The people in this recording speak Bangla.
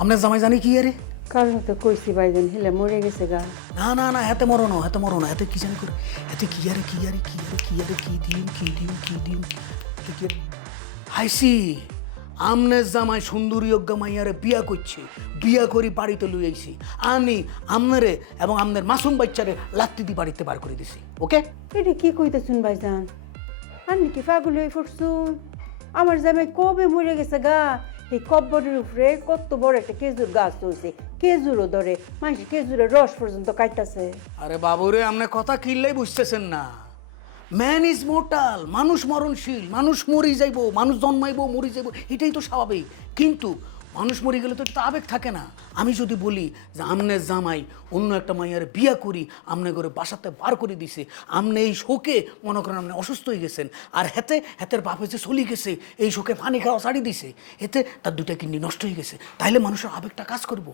আপনার জামাই জানি কি আরে? কারণ তো কইছি ভাইজান হেলে মরে গেছে গা। না না না, হাতে মরো না, হাতে মরো না, হাতে কি জানি করে, হাতে কি আরে কি আরে কি আরে কি আরে কি দিম কি দিম কি দিম কি হাইসি। আমনের জামাই সুন্দরী অজ্ঞা মাইয়ারে বিয়া করছে, বিয়া করি বাড়িতে লুই আইছি আমি আমনারে এবং আমনের মাসুম বাচ্চারে লাত্তি দিয়ে বাড়িতে বার করে দিছি। ওকে? এটা কি কইতেছুন ভাইজান? আপনি কি পাগল হয়ে পড়ছুন? আমার জামাই কবে মরে গেছে গা। এই কব্বরের উপরে কত বড় একটা খেজুর গাছ হয়েছে, খেজুরও ধরে, মানুষ খেজুরের রস পর্যন্ত কাটতেছে। আরে বাবুরে, আপনি কথা কিনলেই বুঝতেছেন না। ম্যান ইজ মোর্টাল, মানুষ মরণশীল, মানুষ মরি যাইব, মানুষ জন্মাইব মরি যাইব, এটাই তো স্বাভাবিক। কিন্তু মানুষ মরে গেলে তো এটা আবেগ থাকে না। আমি যদি বলি যে আমনের জামাই অন্য একটা মাইয়ার বিয়া করি, আমনে করে বাসাতে বার করে দিছে, আমনে এই শোকে মনে করেন আপনি অসুস্থ হয়ে গেছেন, আর হেতের বাপে যে চলি গেছে এই শোকে পানি খাওয়া ছাড়ি দিছে, এতে তার দুটা কিডনি নষ্ট হয়ে গেছে, তাইলে মানুষের আবেগটা কাজ করবো।